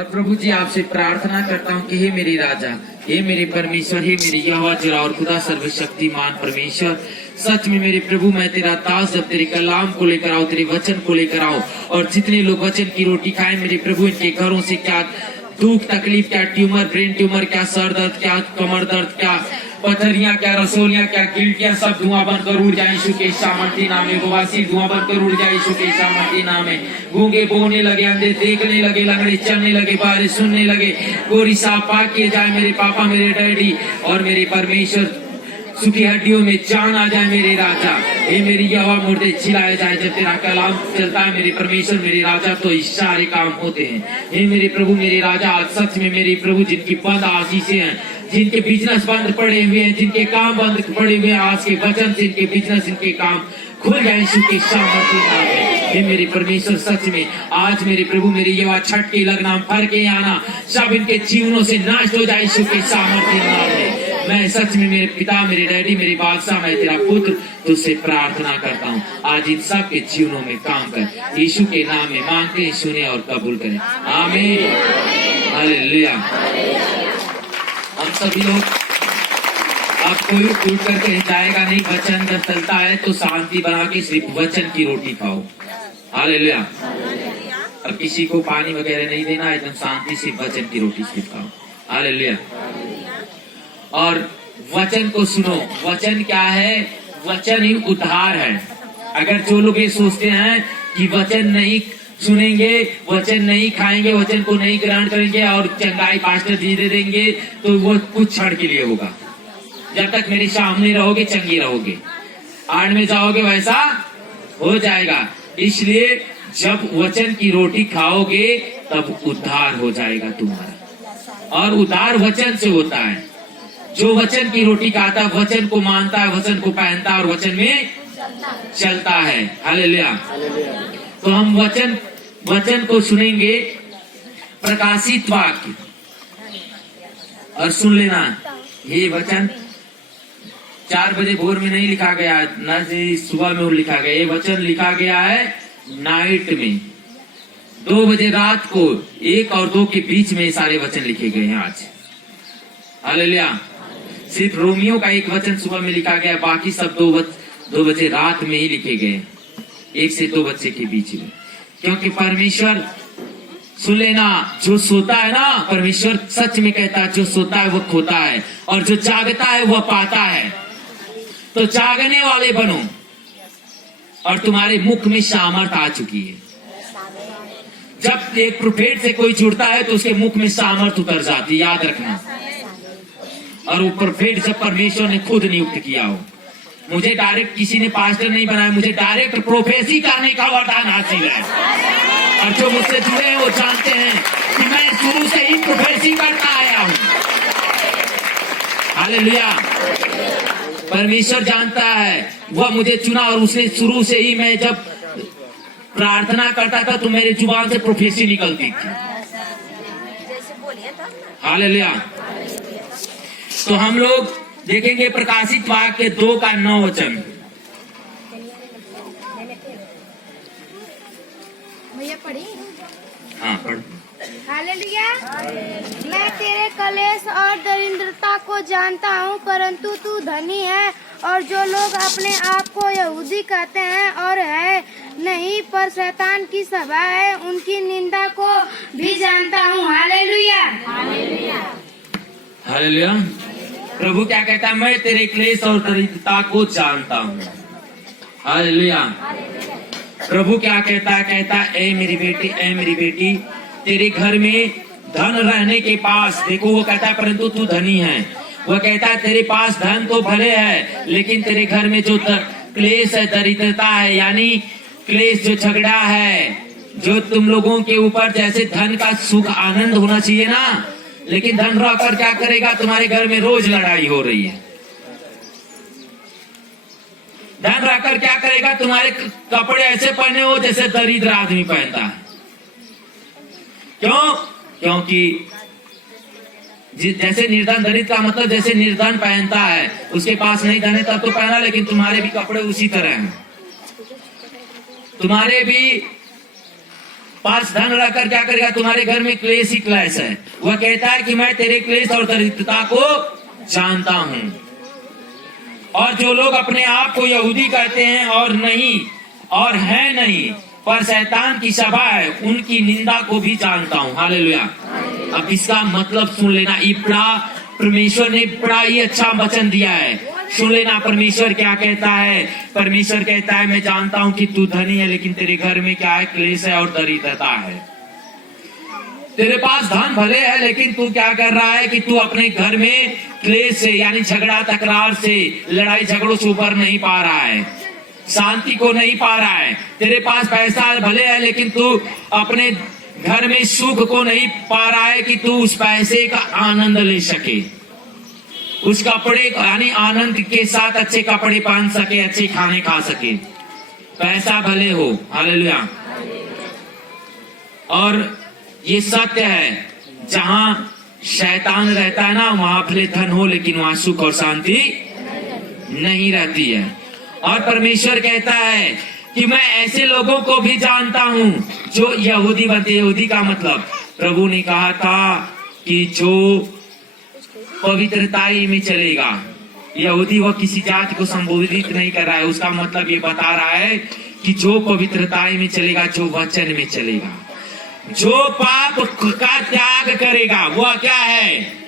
और प्रभु जी आपसे प्रार्थना करता हूँ कि हे मेरे राजा, हे मेरे परमेश्वर, हे मेरे यहोवा जिला और खुदा सर्वशक्तिमान परमेश्वर, सच में मेरे प्रभु मैं तेरा दास जब तेरे कलाम को लेकर आओ, तेरे वचन को लेकर आओ, और जितने लोग वचन की रोटी खाएं मेरे प्रभु, इनके घरों से क्या दुख तकलीफ, क्या ट्यूमर, ब्रेन ट्यूमर, क्या सर दर्द, क्या कमर दर्द, क्या पथरियां, क्या रसोलियां, क्या गिल्टियां, सब धुआं बनकर उड़ जाए यीशु के सामर्थी नाम में। बवासीर धुआं बनकर उड़ जाए यीशु के सामर्थी नाम में। गूंगे बोलने लगे, अंधे देखने लगे, लंगड़े चलने लगे, बाहर सुनने लगे, गोरी साफ पाक किए जाए मेरे पापा, मेरे डैडी और मेरे परमेश्वर। सूखी हड्डियों में जान आ जाए मेरे राजा, ये मेरी यहोवा मुर्दे छिलाए जाए। जब तेरा कलाम चलता है मेरे परमेश्वर, मेरे राजा, तो इस सारे काम होते हैं। हे मेरे प्रभु, मेरे राजा, आज सच में मेरे प्रभु जिनकी बंद आशीषें हैं, जिनके बिजनेस बंद पड़े हुए हैं, जिनके काम बंद पड़े हुए हैं, आज के वचन से इनके बिजनेस, इनके काम खुल जाए यीशु के सामर्थी नाम में। हे मेरे परमेश्वर, सच में आज मेरे प्रभु, मेरी यहोवा, छठ के लगना, फर के आना, सब इनके जीवनों से नष्ट हो जाए यीशु के सामर्थी नाम में। मैं सच में मेरे पिता, मेरे डैडी, मेरे बादशाह, मैं तेरा पुत्र तुझसे प्रार्थना करता हूँ, आज इन सब के जीवनों में काम कर। यीशु के नाम में मांगते हैं, सुने और कबूल करें, आमीन, हालेलुया। हम सभी लोग, आप कोई उठ करके जाएगा नहीं, वचन जब चलता है तो शांति बना के सिर्फ वचन की रोटी खाओ, हालेलुया। अब किसी को पानी वगैरह नहीं देना, एकदम शांति से वचन की रोटी सिर्फ खाओ, हालेलुया। और वचन को सुनो। वचन क्या है? वचन ही उद्धार है। अगर जो लोग ये सोचते हैं कि वचन नहीं सुनेंगे, वचन नहीं खाएंगे, वचन को नहीं ग्रहण करेंगे और चंगाई पास्टर जी दे देंगे, तो वो कुछ क्षण के लिए होगा। जब तक मेरे सामने रहोगे चंगे रहोगे, आड़ में जाओगे वैसा हो जाएगा। इसलिए जब वचन की रोटी खाओगे तब उद्धार हो जाएगा तुम्हारा, और उद्धार वचन से होता है। जो वचन की रोटी खाता है, वचन को मानता है, वचन को पहनता है और वचन में चलता है, हालेलुया। तो हम वचन को सुनेंगे, प्रकाशित वाक्य, और सुन लेना। ये वचन 4 बजे भोर में नहीं लिखा गया, न सुबह में लिखा गया, ये वचन लिखा गया है नाइट में, 2 बजे रात को, 1 और 2 के बीच में सारे वचन लिखे गए हैं आज, हालेलुया। सिर्फ रोमियो का एक वचन सुबह में लिखा गया, बाकी सब 2 बजे रात में ही लिखे गए, 1 से 2 बजे के बीच में। क्योंकि परमेश्वर, सुन लेना, जो सोता है ना, परमेश्वर सच में कहता है, जो सोता है वो खोता है, और जो जागता है वह पाता है। तो जागने वाले बनो, और तुम्हारे मुख में सामर्थ आ चुकी है। जब एक प्रोफेट से कोई जुड़ता है तो उसके मुख में सामर्थ उतर जाती है, याद रखना। और वो प्रोफेट जब परमेश्वर ने खुद नियुक्त किया हो। मुझे डायरेक्ट किसी ने पास्टर नहीं बनाया, मुझे डायरेक्ट प्रोफेसी करने का वरदान हासिल है। और जो मुझसे जुड़े हैं वो जानते हैं कि मैं शुरू से ही प्रोफेसी करता आया हूँ, हालेलुया। परमेश्वर जानता है, वह मुझे चुना, और उसने शुरू से ही, मैं जब प्रार्थना करता था तो मेरे जुबान से प्रोफेसी निकलती थी, हालेलुया। तो हम लोग देखेंगे प्रकाशित वाक्य 2 का 9 वचन। भैया पढ़ी? हाँ पढ़। हालेलुया। मैं तेरे कलेश और दरिद्रता को जानता हूँ, परंतु तू धनी है, और जो लोग अपने आप को यहूदी कहते हैं और है नहीं पर शैतान की सभा है, उनकी निंदा को भी जानता हूँ। Hallelujah, hallelujah, hallelujah. प्रभु क्या कहता है? मैं तेरे क्लेश और दरिद्रता को जानता हूँ, हालेलुया। प्रभु क्या कहता है? कहता है, ए मेरी बेटी, ए मेरी बेटी, तेरे घर में धन रहने के पास, देखो वो कहता है परंतु तू धनी है। वह कहता है तेरे पास धन तो भले है, लेकिन तेरे घर में जो क्लेश है, दरिद्रता है, यानी क्लेश, जो झगड़ा है, जो तुम लोगों के ऊपर, जैसे धन का सुख आनंद होना चाहिए ना, लेकिन धन रहकर क्या करेगा? तुम्हारे घर में रोज लड़ाई हो रही है। धन रहकर क्या करेगा? तुम्हारे कपड़े ऐसे पहने हो जैसे दरिद्र आदमी पहनता है। क्यों? क्योंकि जैसे निर्धन, दरिद्र का मतलब जैसे निर्धन पहनता है, उसके पास नहीं धन है तब तो पहना, लेकिन तुम्हारे भी कपड़े उसी तरह हैं। तुम्हारे भी पास धन रहकर क्या करेगा, तुम्हारे घर में क्लेश ही क्लेश है। वह कहता है कि मैं तेरे क्लेश और दरिद्रता को जानता हूं, और जो लोग अपने आप को यहूदी कहते हैं और नहीं और है नहीं पर शैतान की सभा है, उनकी निंदा को भी जानता हूं। हालेलुया। अब इसका मतलब सुन लेना, इब्रा परमेश्वर ने बड़ा ही अच्छा वचन दिया है। सुन लेना परमेश्वर क्या कहता है। परमेश्वर कहता है मैं जानता हूं कि तू धनी है, लेकिन तेरे घर में क्या है, क्लेश है और दरिद्रता है। तेरे पास धन भले है, लेकिन तू क्या कर रहा है कि तू अपने घर में क्लेश से यानी झगड़ा तकरार से, लड़ाई झगड़ों से उबर नहीं पा रहा है, शांति को नहीं पा रहा है। तेरे पास पैसा भले है, लेकिन तू अपने घर में सुख को नहीं पा रहा है कि तू उस पैसे का आनंद ले सके, उस कपड़े यानी आनंद के साथ अच्छे कपड़े पहन सके, अच्छे खाने खा सके। पैसा भले हो, हालेलुया। और ये सत्य है, जहां शैतान रहता है ना, वहां भले धन हो लेकिन वहां सुख और शांति नहीं रहती है। और परमेश्वर कहता है कि मैं ऐसे लोगों को भी जानता हूं जो यहूदी बनते। यहूदी का मतलब प्रभु ने कहा था कि जो पवित्रताई में चलेगा। यहूदी वह किसी जाति को संबोधित नहीं कर रहा है, उसका मतलब ये बता रहा है कि जो पवित्रताई में चलेगा, जो वचन में चलेगा, जो पाप का त्याग करेगा, वह क्या है,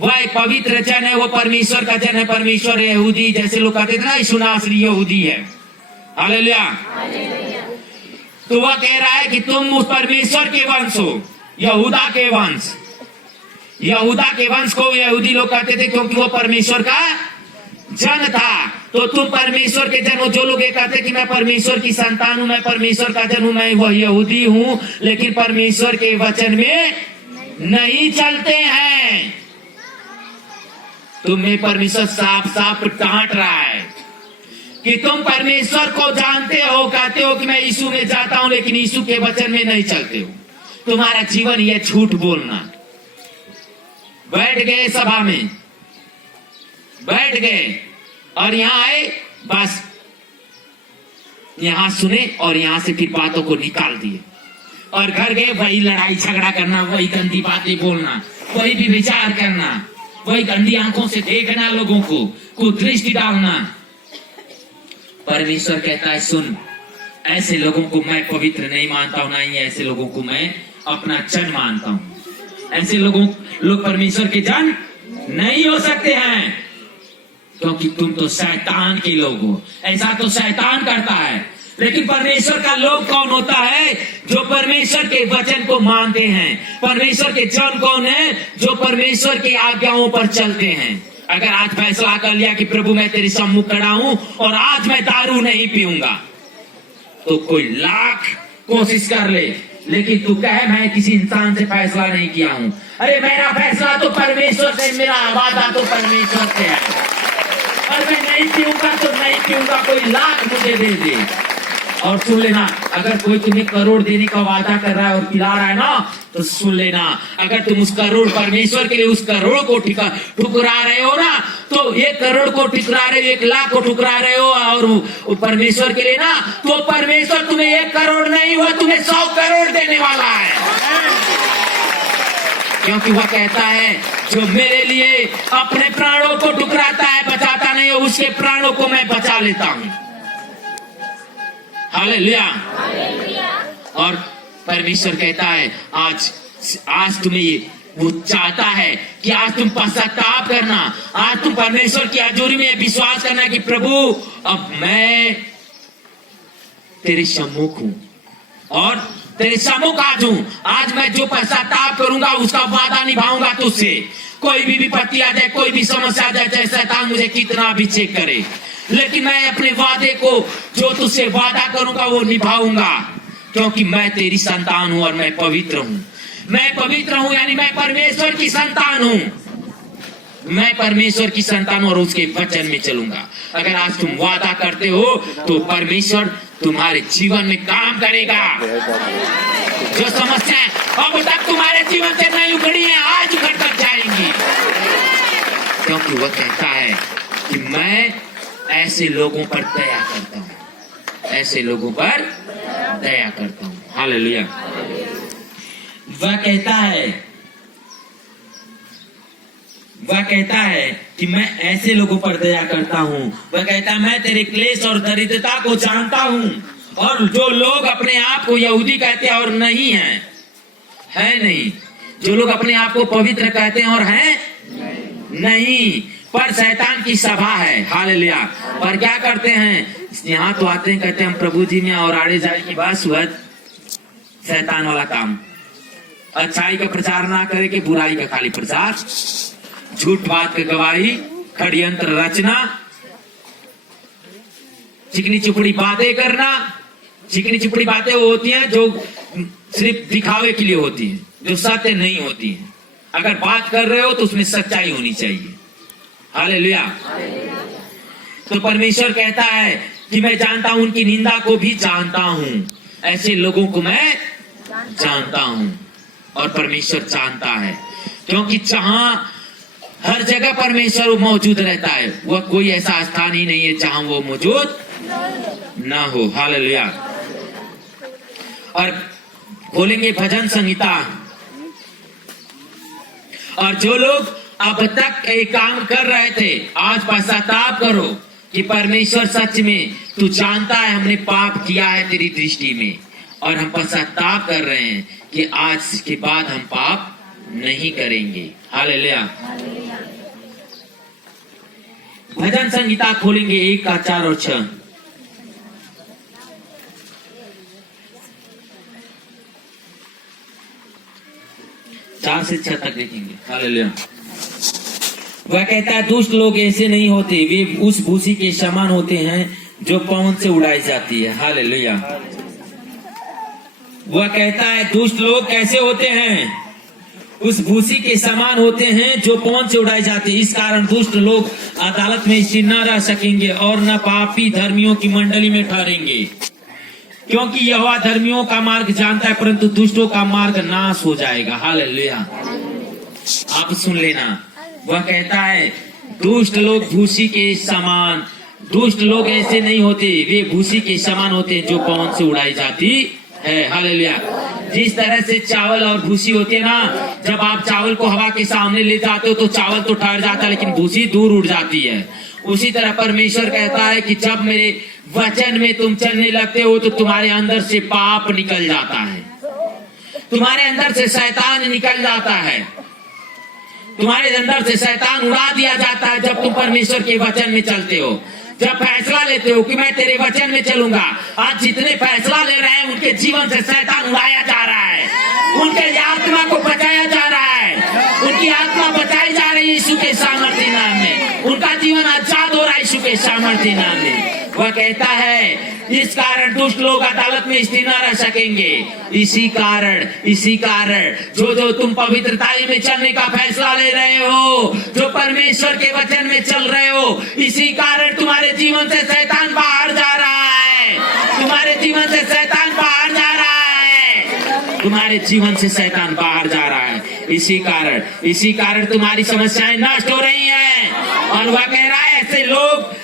वह पवित्र जन है, वो परमेश्वर का जन है। परमेश्वर यहूदी, जैसे लोग कहते थे ना यीशु नासरी यहूदी है, हालेलुया। तो वह कह रहा है कि तुम उस परमेश्वर के वंश हो, यहूदा के वंश। यहूदा के वंश को यहूदी लोग कहते थे क्योंकि वो परमेश्वर का जन था। तो तुम परमेश्वर के जन हो। जो लोग ये कहते कि मैं परमेश्वर की संतान हूं, मैं परमेश्वर का जन हूं, मैं वह यहूदी हूं, लेकिन परमेश्वर के वचन में नहीं चलते हैं, तुम्हें परमेश्वर साफ साफ डांट रहा है कि तुम परमेश्वर को जानते हो, कहते हो कि मैं यीशु में जाता हूं, लेकिन यीशु के वचन में नहीं चलते हो। तुम्हारा जीवन ये झूठ बोलना। बैठ गए सभा में, बैठ गए और यहां आए, बस यहां सुने और यहां से फिर बातों को निकाल दिए और घर गए, वही लड़ाई झगड़ा करना, वही गंदी बातें बोलना, वही भी विचार करना, वही गंदी आंखों से देखना, लोगों को कुदृष्टि डालना। परमेश्वर कहता है सुन, ऐसे लोगों को मैं पवित्र नहीं मानता हूं, नहीं ऐसे लोगों को मैं अपना जन मानता हूं। ऐसे लोग परमेश्वर के जन नहीं हो सकते हैं, क्योंकि तुम तो शैतान के लोग हो। ऐसा तो शैतान करता है, लेकिन परमेश्वर का लोग कौन होता है? जो परमेश्वर के वचन को मानते हैं। परमेश्वर के जन कौन है? जो परमेश्वर की आज्ञाओं पर चलते हैं। अगर आज फैसला कर लिया कि प्रभु मैं तेरे सम्मुख खड़ा हूं और आज मैं दारू नहीं पीऊंगा, तो कोई लाख कोशिश कर ले, लेकिन तू कहे मैं किसी इंसान से फैसला नहीं किया हूं। अरे मेरा फैसला तो परमेश्वर से, मेरा वादा तो परमेश्वर से है, और मैं नहीं पीऊंगा तो नहीं पीऊंगा, कोई लाख मुझे दे दे। और सुन लेना, अगर कोई तुम्हें करोड़ देने का वादा कर रहा है और पिला रहा है ना, तो सुन लेना, अगर तुम उस करोड़ परमेश्वर के लिए उस करोड़ को ठुकरा रहे हो ना, तो 1 करोड़ को ठुकरा रहे हो, 1 लाख को ठुकरा रहे हो, और परमेश्वर के लिए ना, तो परमेश्वर तुम्हें 1 करोड़ नहीं हुआ, तुम्हें 100 करोड़ देने वाला है। क्योंकि वह कहता है जो मेरे लिए अपने प्राणों को ठुकराता है, बचाता नहीं है, उसके प्राणों को मैं बचा लेता हूं। हालेलुया। और परमेश्वर कहता है आज तुम्हें वो चाहता है कि आज तुम पश्चाताप करना, आज तुम परमेश्वर की हजूरी में विश्वास करना कि प्रभु अब मैं तेरे सम्मुख हूं और तेरे सम्मुख आज हूं। आज मैं जो पश्चाताप करूंगा उसका वादा निभाऊंगा तुझसे। कोई भी विपत्ति आ जाए, कोई भी समस्या आ जाए, चाहे शैतान मुझे कितना भी चेक करे, लेकिन मैं अपने वादे को जो तुझसे वादा करूंगा वो निभाऊंगा, क्योंकि मैं तेरी संतान हूं और मैं पवित्र हूं। मैं पवित्र हूं यानी मैं परमेश्वर की संतान हूं। मैं परमेश्वर की संतान और उसके वचन में चलूंगा। अगर आज तुम वादा करते हो तो परमेश्वर तुम्हारे जीवन में काम करेगा। जो समस्याएं अब तक तुम्हारे जीवन से नहीं उखड़ी है, आज उखड़ कर जाएंगी, क्योंकि वह कहता है कि मैं ऐसे लोगों पर दया करता हूं, ऐसे लोगों पर दया करता हूं। हालेलुया। वह कहता है कि मैं ऐसे लोगों पर दया करता हूँ। वह कहता है मैं तेरे क्लेश और दरिद्रता को जानता हूँ, और जो लोग अपने आप को यहूदी कहते हैं और नहीं है नहीं, जो लोग अपने आप को पवित्र कहते हैं और हैं नहीं, पर शैतान की सभा है। हालेलुया। पर क्या करते हैं, यहाँ तो आते हैं, कहते हैं हम प्रभु जी में, और आड़े जाए की बात हुआ शैतान वाला काम। अच्छाई का प्रचार ना करे कि बुराई का खाली प्रचार, झूठ बात की गवाही, षड्यंत्र रचना, चिकनी चुपड़ी बातें करना। चिकनी चुपड़ी बातें वो होती हैं जो सिर्फ दिखावे के लिए होती हैं, जो सत्य नहीं होती हैं। अगर बात कर रहे हो तो उसमें सच्चाई होनी चाहिए। हालेलुया। तो परमेश्वर कहता है कि मैं जानता हूं, उनकी निंदा को भी जानता हूं, ऐसे लोगों को मैं जानता हूं। और परमेश्वर जानता है, क्योंकि जहां हर जगह परमेश्वर मौजूद रहता है, वह कोई ऐसा स्थान ही नहीं है जहां वो मौजूद ना हो। हालेलुया। और खोलेंगे भजन संहिता, और जो लोग अब तक एक काम कर रहे थे, आज पश्चाताप करो कि परमेश्वर सच में तू जानता है हमने पाप किया है तेरी दृष्टि में, और हम पश्चाताप कर रहे हैं कि आज के बाद हम पाप नहीं करेंगे। हालेलुया। भजन संहिता खोलेंगे 1 का 4 और 6। चार से 6 तक देखेंगे। हालेलुया। वह कहता है दुष्ट लोग ऐसे नहीं होते, वे उस भूसी के समान होते हैं जो पवन से उड़ाई जाती है। हालेलुया। वह कहता है दुष्ट लोग कैसे होते हैं, उस भूसी के समान होते हैं जो पवन से उड़ाई जाती है। इस कारण दुष्ट लोग अदालत में स्थिर न रह सकेंगे और न पापी धर्मियों की मंडली में ठहरेंगे, क्योंकि यहोवा धर्मियों का मार्ग जानता है, परंतु दुष्टों का मार्ग नाश हो जाएगा। हालेलुया। आप सुन लेना, वह कहता है दुष्ट लोग भूसी के समान, दुष्ट लोग ऐसे नहीं होते, वे भूसी के समान होते हैं जो पवन से उड़ाई जाती है। हालेलुया। जिस तरह से चावल और भूसी होती है ना, जब आप चावल को हवा के सामने ले जाते हो तो चावल तो ठहर जाता है, लेकिन भूसी दूर उड़ जाती है। उसी तरह परमेश्वर कहता है कि जब मेरे वचन में तुम चलने लगते हो तो तुम्हारे अंदर से पाप निकल जाता है, तुम्हारे अंदर से शैतान निकल जाता है, तुम्हारे अंदर से शैतान उड़ा दिया जाता है। जब तुम परमेश्वर के वचन में चलते हो, जब फैसला लेते हो कि मैं तेरे वचन में चलूंगा, आज जितने फैसला ले रहे हैं उनके जीवन से शैतान उड़ाया जा रहा है, उनके आत्मा को बचाया जा रहा है, उनकी आत्मा बचाई जा रही है यीशु के सामर्थ्य नाम में, उनका जीवन आजाद हो रहा है यीशु के सामर्थ्य नाम में। वह कहता है इस कारण दुष्ट लोग अदालत में स्थिर न रह सकेंगे। इसी कारण जो तुम पवित्रताई में चलने का फैसला ले रहे हो, जो परमेश्वर के वचन में चल रहे हो, इसी कारण तुम्हारे जीवन से शैतान बाहर जा रहा है, तुम्हारे जीवन से शैतान बाहर जा रहा है, तुम्हारे जीवन से शैतान बाहर जा रहा है। इसी कारण तुम्हारी समस्याएं नष्ट हो रही हैं। और वह कह रहा है ऐसे लोग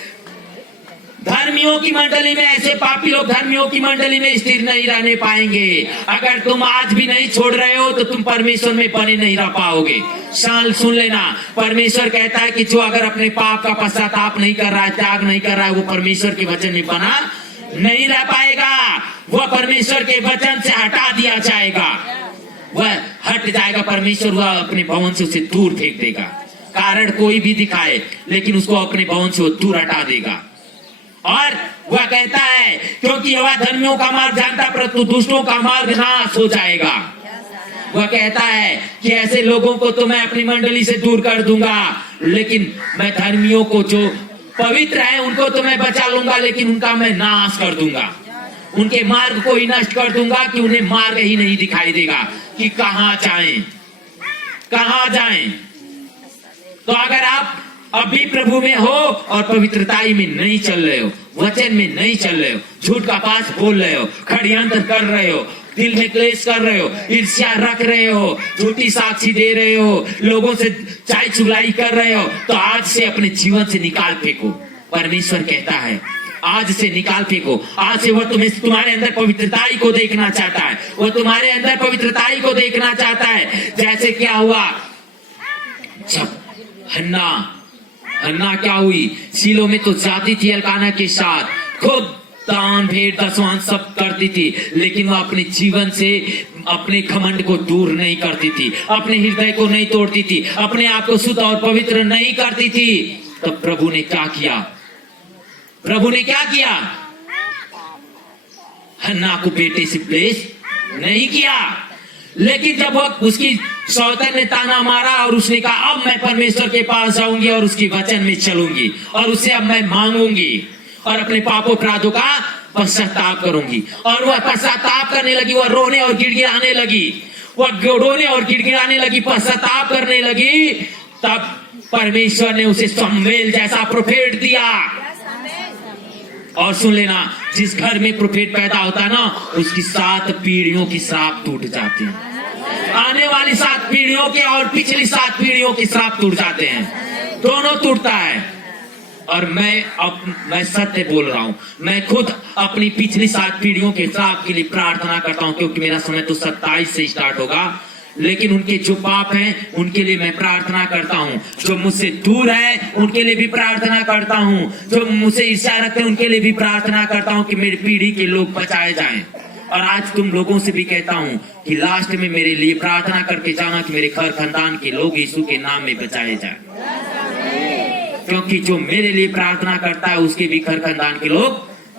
धर्मियों की मंडली में, ऐसे पापी लोग धर्मियों की मंडली में स्थिर नहीं रहने पाएंगे। अगर तुम आज भी नहीं छोड़ रहे हो तो तुम परमेश्वर में बने नहीं रह पाओगे। सुन लेना, परमेश्वर कहता है कि जो अगर अपने पाप का पश्चाताप नहीं कर रहा है, त्याग नहीं कर रहा है, वो परमेश्वर के वचन में बना नहीं रह पाएगा। वह परमेश्वर के वचन से हटा दिया जाएगा, वह हट जाएगा। परमेश्वर वह अपने भवन से उसे दूर फेंक देगा। कारण कोई भी दिखाए, लेकिन उसको अपने भवन से दूर हटा देगा। और वह कहता है क्योंकि यहोवा धर्मियों का मार्ग जानता है, परंतु दुष्टों का मार्ग नाश हो जाएगा। वह कहता है कि ऐसे लोगों को तो मैं अपनी मंडली से दूर कर दूंगा, लेकिन मैं धर्मियों को जो पवित्र है उनको तो मैं बचा लूंगा, लेकिन उनका मैं नाश कर दूंगा, उनके मार्ग को ही नष्ट कर दूंगा कि उन्हें मार्ग ही नहीं दिखाई देगा कि कहां जाएं। तो अगर आप अभी प्रभु में हो और पवित्रताई में नहीं चल रहे हो, वचन में नहीं चल रहे हो, झूठ का पास बोल रहे हो, षड्यंत्र कर रहे हो, दिल में क्लेश कर रहे हो, ईर्ष्या रख रहे हो, झूठी साक्षी दे रहे हो, लोगों से चाय चुगलाई कर रहे हो, तो आज से अपने जीवन से निकाल फेंको। परमेश्वर कहता है आज से निकाल फेंको। आज से वो तुम्हारे अंदर पवित्रताई को देखना चाहता है, वो तुम्हारे अंदर पवित्रताई को देखना चाहता है। जैसे क्या हुआ जब हन्ना क्या हुई, शीलो में तो जाती थी एल्काना के साथ, खुद दान भेंट दसवां सब करती थी, लेकिन वो अपने जीवन से अपने घमंड को दूर नहीं करती थी, अपने हृदय को नहीं तोड़ती थी, अपने आप को शुद्ध और पवित्र नहीं करती थी। तो प्रभु ने क्या किया? प्रभु ने क्या किया? हन्ना को बेटे से प्लेस नहीं किया। लेकिन जब वो उसकी सौतन ने ताना मारा और उसने कहा अब मैं परमेश्वर के पास जाऊंगी और उसकी वचन में चलूंगी और उससे अब मैं मांगूंगी और अपने पापों अपराधों का पश्चाताप करूंगी, और वह पश्चाताप करने लगी, वह रोने और गिड़गिड़ाने लगी, पश्चाताप करने लगी। तब परमेश्वर ने उसे शमूएल जैसा प्रोफेट दिया। और सुन लेना, जिस घर में प्रोफेट पैदा होता है ना, उसकी 7 पीढ़ियों की श्राप टूट जाते हैं। आने वाली 7 पीढ़ियों के और पिछली 7 पीढ़ियों के श्राप टूट जाते हैं, दोनों टूटता है। और मैं सत्य बोल रहा हूं, मैं खुद अपनी पिछली 7 पीढ़ियों के श्राप के लिए प्रार्थना करता हूं, क्योंकि मेरा समय तो 27 से स्टार्ट होगा। लेकिन उनके जो पाप हैं उनके लिए मैं प्रार्थना करता हूं, जो मुझसे दूर है उनके लिए भी प्रार्थना करता हूं, जो मुझसे ईर्ष्या रखते हैं उनके लिए भी प्रार्थना करता हूं कि मेरी पीढ़ी के लोग बचाए जाएं। और आज तुम लोगों से भी कहता हूं कि लास्ट में मेरे लिए प्रार्थना करके जाना कि मेरे घर खानदान के लोग यीशु के नाम में बचाए जाएं, क्योंकि जो मेरे लिए प्रार्थना करता है उसके भी घर खानदान के लोग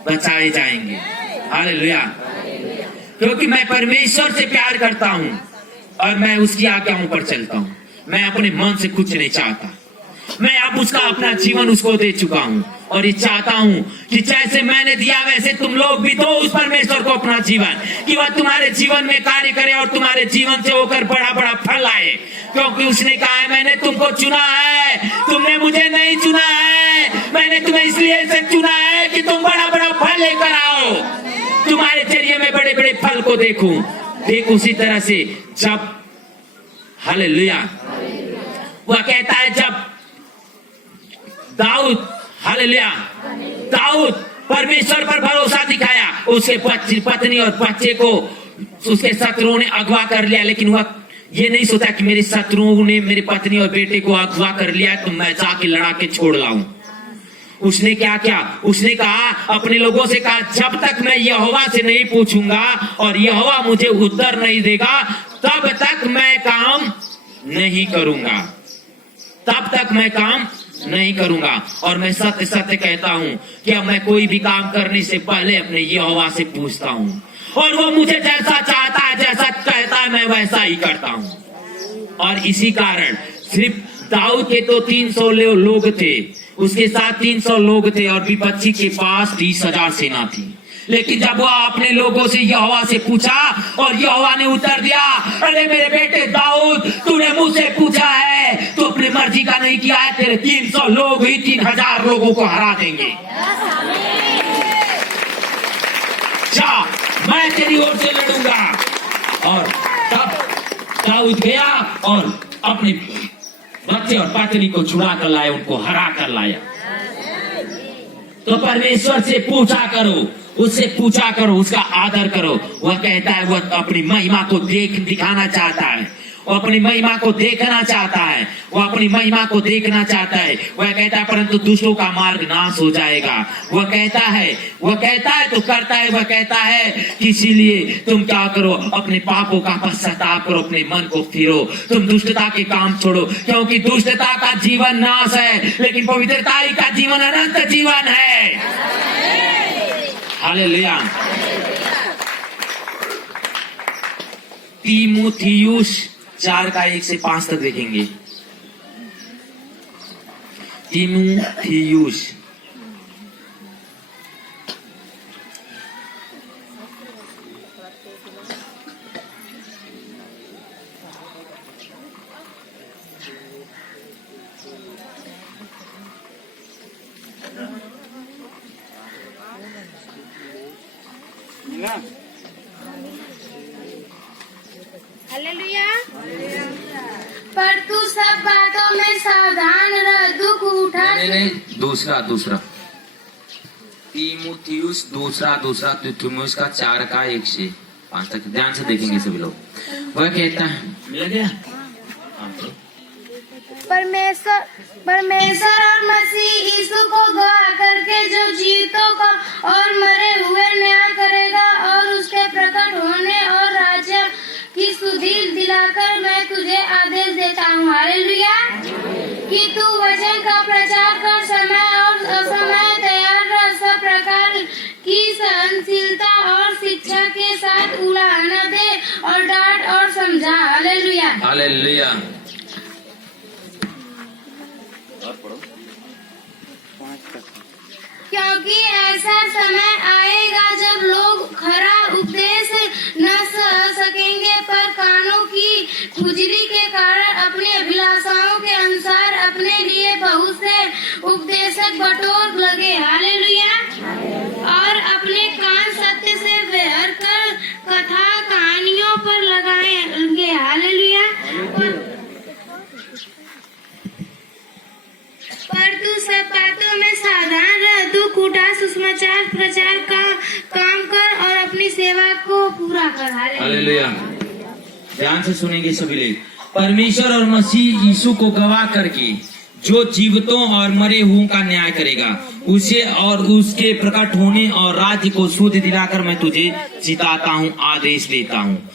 बचाए जाएंगे। हालेलुया। क्योंकि मैं परमेश्वर से प्यार करता हूं और मैं उसकी आज्ञाओं पर चलता हूं। मैं अपने मन से कुछ नहीं चाहता, मैं अब उसका अपना जीवन उसको दे चुका हूं और ये चाहता हूं कि जैसे मैंने दिया वैसे तुम लोग भी दो उस परमेश्वर को अपना जीवन, कि वह तुम्हारे जीवन में कार्य करे और तुम्हारे जीवन से होकर बड़ा बड़ा फल आए। क्योंकि उसने कहा है मैंने तुमको चुना है, तुमने मुझे नहीं चुना है, मैंने तुम्हें इसलिए से चुना है कि तुम बड़ा बड़ा फल लेकर आओ, तुम्हारे जरिए मैं बड़े बड़े फल को देखूं। ठीक उसी तरह से जब हालेलुया वह कहता है, जब दाऊद परमेश्वर पर भरोसा दिखाया, उसके पत्नी और बच्चे को उसके शत्रुओं ने अगवा कर लिया, लेकिन वह ये नहीं सोचा कि मेरे शत्रुओं ने मेरी पत्नी और बेटे को अगवा कर लिया तो मैं जाके लड़ा के छोड़ लाऊं। उसने क्या किया? उसने कहा, अपने लोगों से कहा, जब तक मैं यहोवा से नहीं पूछूंगा और यहोवा मुझे उत्तर नहीं देगा तब तक मैं काम नहीं करूंगा, तब तक मैं काम नहीं करूंगा। और मैं सत्य सत्य कहता हूं कि अब मैं कोई भी काम करने से पहले अपने यहोवा से पूछता हूं, और वो मुझे जैसा चाहता है, जैसा कहता है, मैं वैसा ही करता हूं। और इसी कारण सिर्फ दाऊद के तो 300 लोग थे, उसके साथ 300 लोग थे और विपक्षी के पास 30,000 सेना थी। लेकिन जब वह अपने लोगों से यहोवा से पूछा और यहोवा ने उत्तर दिया, अरे मेरे बेटे दाऊद, तूने मुझसे पूछा है तो अपनी मर्जी का नहीं किया है, तेरे 300 लोग ही 3,000 लोगों को हरा देंगे। जा, मैं तेरी ओर से लड़ूंगा। और तब दाऊद गया और अपने बच्चे और पत्नी को छुड़ा कर लाया, उनको हरा कर लाया। तो परमेश्वर से पूछा करो, उससे पूछा करो, उसका आदर करो। वह कहता है, वह अपनी महिमा को दिखाना चाहता है, वो अपनी महिमा को देखना चाहता है, वो अपनी महिमा को देखना चाहता है। वह कहता है परंतु दुष्टों का मार्ग नाश हो जाएगा। वह कहता है तो करता है। वह कहता है कि इसीलिए तुम क्या करो, अपने पापों का पश्चाताप करो, अपने मन को फिरो, तुम दुष्टता के काम छोड़ो, क्योंकि दुष्टता का जीवन नाश है लेकिन पवित्रता का जीवन अनंत जीवन है। हालेलुया। तीमुथियुस 4:1-5 तक देखेंगे। तीमुथियुस हालेलुया। पर तू सब बातों में सावधान रह, दुख उठा नहीं, दूसरा तीमुथियुस दूसरा तीमुथियुस का 4 का 1 से 5 तक ध्यान से देखेंगे सभी लोग। वह कहता है, मिल गया? हाँ, तो। परमेश्वर और मसीह यीशु को गवाह करके जो जीवितों का और मरे हुए न्याय करेगा और उसके प्रकट होने और राज्य की सुधि दिलाकर मैं तुझे आदेश देता हूँ, हालेलुया, कि तू वचन का प्रचार कर, समय और असमय तैयार रह, सब प्रकार की सहनशीलता और शिक्षा के साथ उलाहना दे और डांट और समझा, हालेलुया। हालेलुया। क्योंकि ऐसा समय आएगा जब लोग खरा उपदेश न सह सकेंगे, पर कानों की खुजली के कारण अपनी अभिलाषाओं के अनुसार अपने लिए बहुत से उपदेशक बटोर लगे, हालेलुया, और अपने कान सत्य से बेहर कर कथा कहानियों पर लगाएंगे, हालेलुया। पर तू सब बातों में सावधान रह, तू कूटा सुसमाचार प्रचार का काम कर और अपनी सेवा को पूरा कर, हालेलुया। ध्यान से सुनेंगे सभी लोग। परमेश्वर और मसीह यीशु को गवाह करके जो जीवितों और मरे हुओं का न्याय करेगा, उसे और उसके प्रकट होने और राज्य को सुधि दिलाकर मैं तुझे चिताता हूँ, आदेश देता हूँ।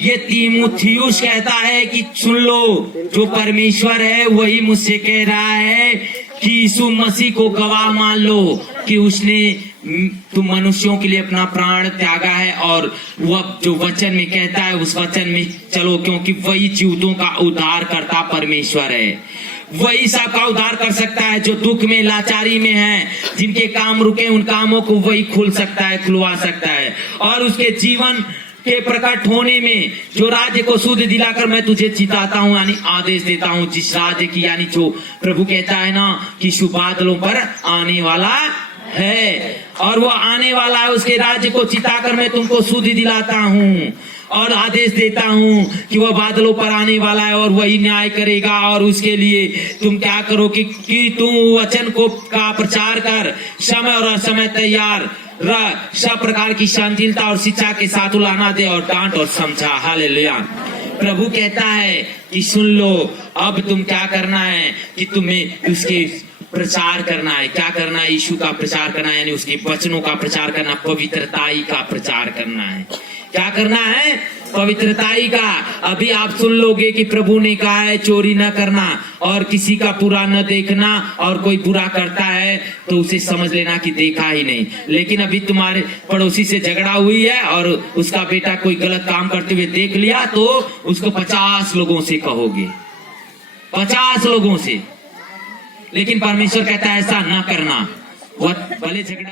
ये तीमुथियुस कहता है कि सुन लो, जो परमेश्वर है वही मुझसे कह रहा है कि यीशु मसीह को गवाह मान लो कि उसने तुम मनुष्यों के लिए अपना प्राण त्यागा है, और वह जो वचन में कहता है उस वचन में चलो, क्योंकि वही जीवितों का उद्धार करता परमेश्वर है। वही सबका उद्धार कर सकता है जो दुख में लाचारी में है, जिनके काम रुके उन कामों को वही खुल सकता है, खुलवा सकता है, और उसके जीवन के प्रकट होने में जो राज्य को सुधि दिलाकर मैं तुझे चिताता हूँ, यानी आदेश देता हूँ, जिस राज्य की, यानी जो प्रभु कहता है ना कि शुभ बादलों पर आने वाला है, और वो आने वाला है, उसके राज्य को चिताकर मैं तुमको सुधि दिलाता हूँ और आदेश देता हूँ कि वह बादलों पर आने वाला है और वही न्याय करेगा। और उसके लिए तुम क्या करो कि तुम वचन को का प्रचार कर, समय और असमय तैयार रह, सब प्रकार की शांतिलता और शिक्षा के साथ उलाहना दे और डांट और समझा, हालेलुया। प्रभु कहता है कि सुन लो, अब तुम क्या करना है कि तुम्हें उसके प्रचार करना है। क्या करना है? यीशु का प्रचार करना है, यानी उसके वचनों का प्रचार करना, पवित्रताई का प्रचार करना है। क्या करना है? पवित्रताई का। अभी आप सुन लोगे कि प्रभु ने कहा है चोरी न करना और किसी का बुरा न देखना, और कोई बुरा करता है तो उसे समझ लेना कि देखा ही नहीं। लेकिन अभी तुम्हारे पड़ोसी से झगड़ा हुई है और उसका बेटा कोई गलत काम करते हुए देख लिया, तो उसको 50 लोगों से कहोगे, 50 लोगों से। लेकिन परमेश्वर कहता है ऐसा न करना। वह भले झगड़ा